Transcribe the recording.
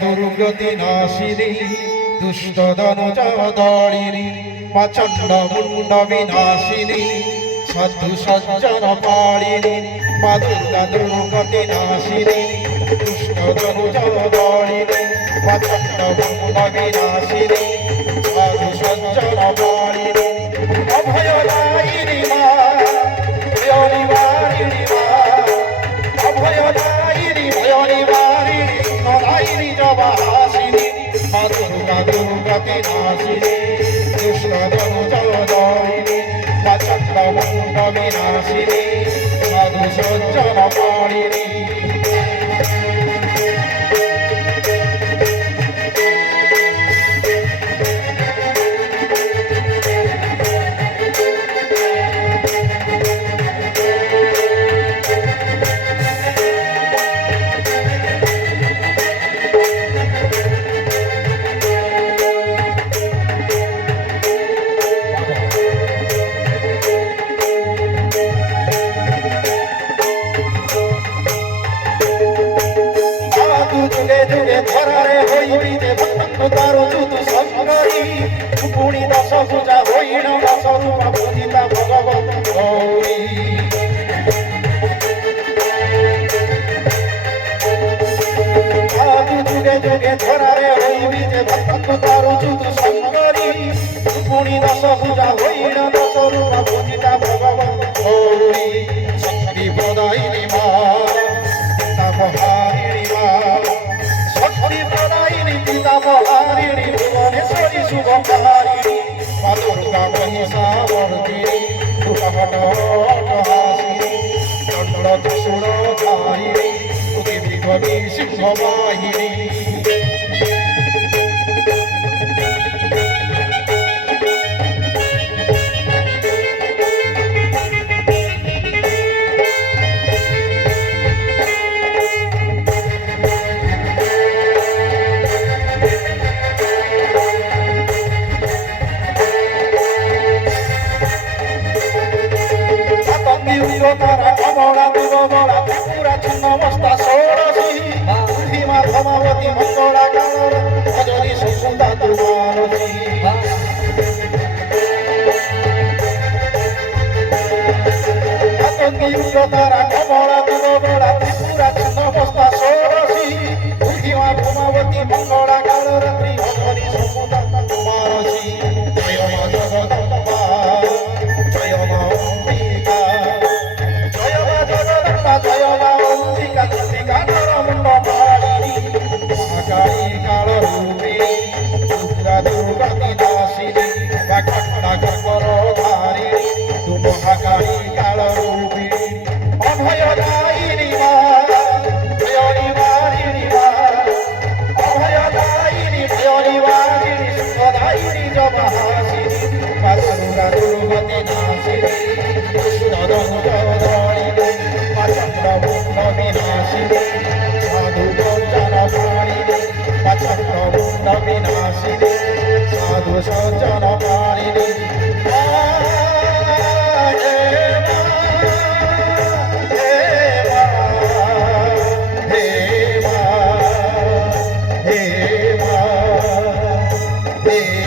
দুর্গতি নাশিনী দুষ্ট ধনুজদারিণী মা চণ্ড মুণ্ড বিনাশিনী সাধু সজ্জন পারিণী মা দুর্গা দুর্গতি নাশিনী দুষ্ট ধনুজদারিণী মা চণ্ড মুণ্ড বিনাশিনী সাধু সজ্জন পারিণী অভয়দায়িনী মা ভয়নিবারিণী মা অভয়দায়িনী ভয়নিবারিণী নদায়িনী জবাহাসিনী মা দুর্গা দুর্গতি নাশিনী দুষ্ট ধনুজদারিণী মা চণ্ড মুণ্ড বিনাশিনী সাধু সজ্জন পারিণী যুগে যুগে ধরারে হইবি যে ভক্ত তার যুতু শঙ্করী পুনি দশ পূজা হইণ দশ রূপা পূজিতা ভগবত গৌরী যুগে যুগে ধরারে হইবি যে ভক্ত তার যুতু শঙ্করী পুনি দশ পূজা হইণ দশ রূপা পূজিতা ভগবত গৌরী শক্তি প্রদায়িনী মা তাপহারিণী মা শক্তি প্রদায়িনী পিতামহারিণী ভুবনেশ্বরী শুভকারিণী মা দুর্গা মহিষামর্দিনী দুর্গাহটহাসিনী দণ্ড ত্রিশূলধারিণী পৃথিবী সিংহবাহিনী তারা কমলা দুর্বলা ত্রিপুরা ছিন্নমস্তা ষোড়শী বুদ্ধিমা ধমাবতী মঙ্গলা কালর ভজনী সুসুন্দা দুর্বারসী তারা কমলা দুর্বলা ত্রিপুরা ছিন্নমস্তা ষোড়শী বুদ্ধিমা ধমাবতী মঙ্গলা কালর ভজনী সুসুন্দা দুর্বারসী জয় মা জগদম্বা জয় মা অম্বিকা জয় মা অম্বিকা চন্ডিকা নরমুণ্ড মালিনী মহাকালী কালরূপিণী দুর্গা দুর্গতি নাশিনী ব্যাঘ্রকর ধারিণী তু মহাকালী কালরূপিণী অভয়দায়িনী মা ভয়নিবারিণী মা অভয়দায়িনী ভয়নিবারিণী সুখদায়িনী জবাহাসিনী মা দুর্গা দুর্গতি নাশিনী দুষ্ট ধনুজদারিণী মা চণ্ড মুণ্ড বিনাশিনী সাধু সজ্জন পারিণী মা চণ্ড মুণ্ড বিনাশিনী সাধু সজ্জন পারিণী হে